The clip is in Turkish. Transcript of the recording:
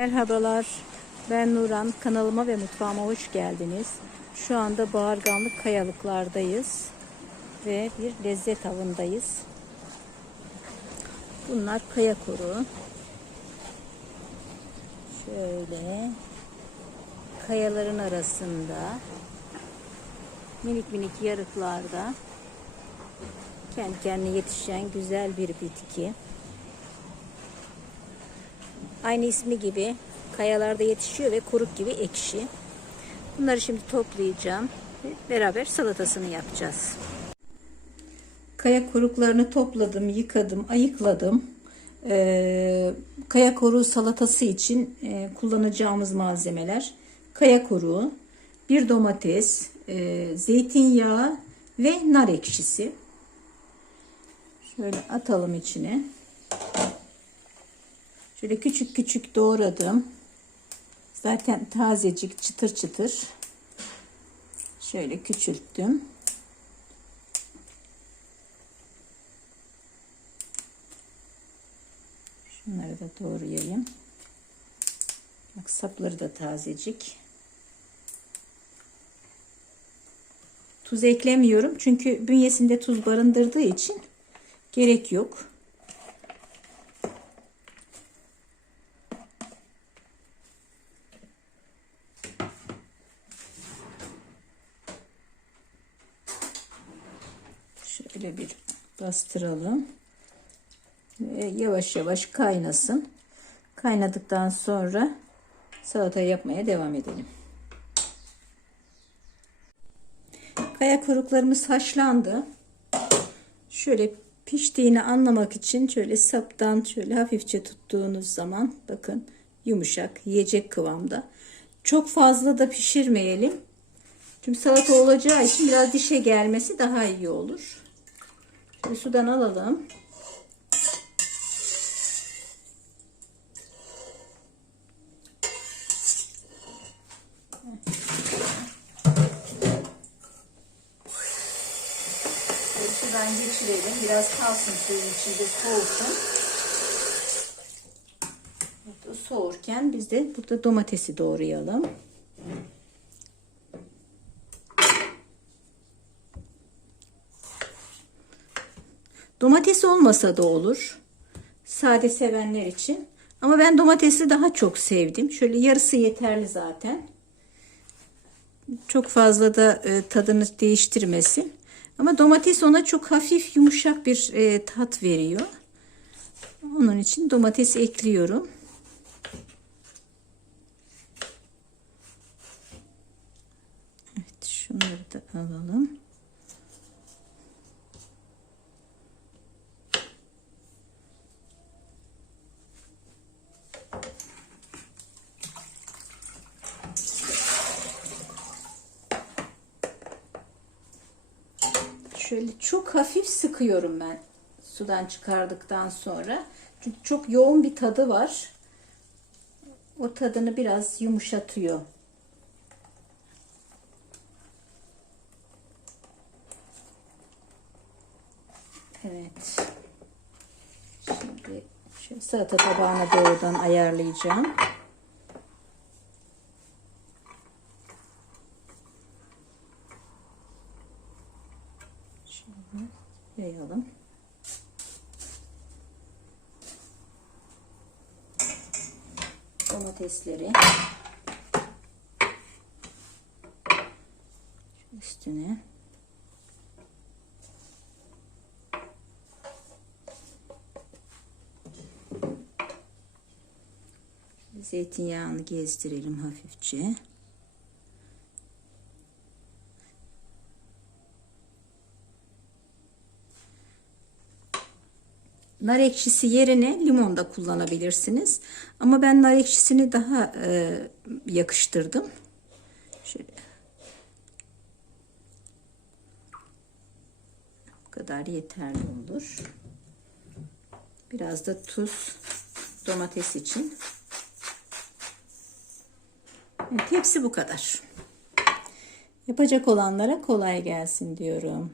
Merhabalar, ben Nuran. Kanalıma ve mutfağıma hoş geldiniz. Şu anda Bağırganlık Kayalıklardayız ve bir lezzet avındayız. Bunlar kaya koru. Şöyle kayaların arasında minik minik yarıklarda kendi kendine yetişen güzel bir bitki. Aynı ismi gibi kayalarda yetişiyor ve kuruk gibi ekşi. Bunları şimdi toplayacağım ve beraber salatasını yapacağız. Kaya kuruklarını topladım, yıkadım, ayıkladım. Ee, kaya koruğu salatası için e, kullanacağımız malzemeler kaya koruğu, bir domates, e, zeytinyağı ve nar ekşisi. Şöyle atalım içine. Şöyle küçük küçük doğradım. Zaten tazecik çıtır çıtır. Şöyle küçülttüm. Şunları da doğrayayım. Bak sapları da tazecik. Tuz eklemiyorum çünkü bünyesinde tuz barındırdığı için gerek yok. Şöyle bir bastıralım. Ve yavaş yavaş kaynasın. Kaynadıktan sonra salata yapmaya devam edelim. Kaya kuruklarımız haşlandı. Şöyle piştiğini anlamak için şöyle saptan şöyle hafifçe tuttuğunuz zaman bakın yumuşak yiyecek kıvamda. Çok fazla da pişirmeyelim. Çünkü salata olacağı için biraz dişe gelmesi daha iyi olur. Şimdi sudan alalım. Sudan geçirelim. Biraz kalsın suyun içinde soğusun. O soğurken biz de burada domatesi doğrayalım. Domates olmasa da olur. Sade sevenler için. Ama ben domatesi daha çok sevdim. Şöyle yarısı yeterli zaten. Çok fazla da e, tadını değiştirmesin. Ama domates ona çok hafif yumuşak bir e, tat veriyor. Onun için domates ekliyorum. Evet şunları da alalım. Şöyle çok hafif sıkıyorum ben sudan çıkardıktan sonra. Çünkü çok yoğun bir tadı var. O tadını biraz yumuşatıyor. Evet. Şimdi şu salata tabağına doğrudan ayarlayacağım. Şöyle yayalım. Domatesleri üstüne zeytinyağını gezdirelim hafifçe. Nar ekşisi yerine limon da kullanabilirsiniz. Ama ben nar ekşisini daha e, yakıştırdım. Şöyle. Bu kadar yeterli olur. Biraz da tuz domates için. Evet, hepsi bu kadar. Yapacak olanlara kolay gelsin diyorum.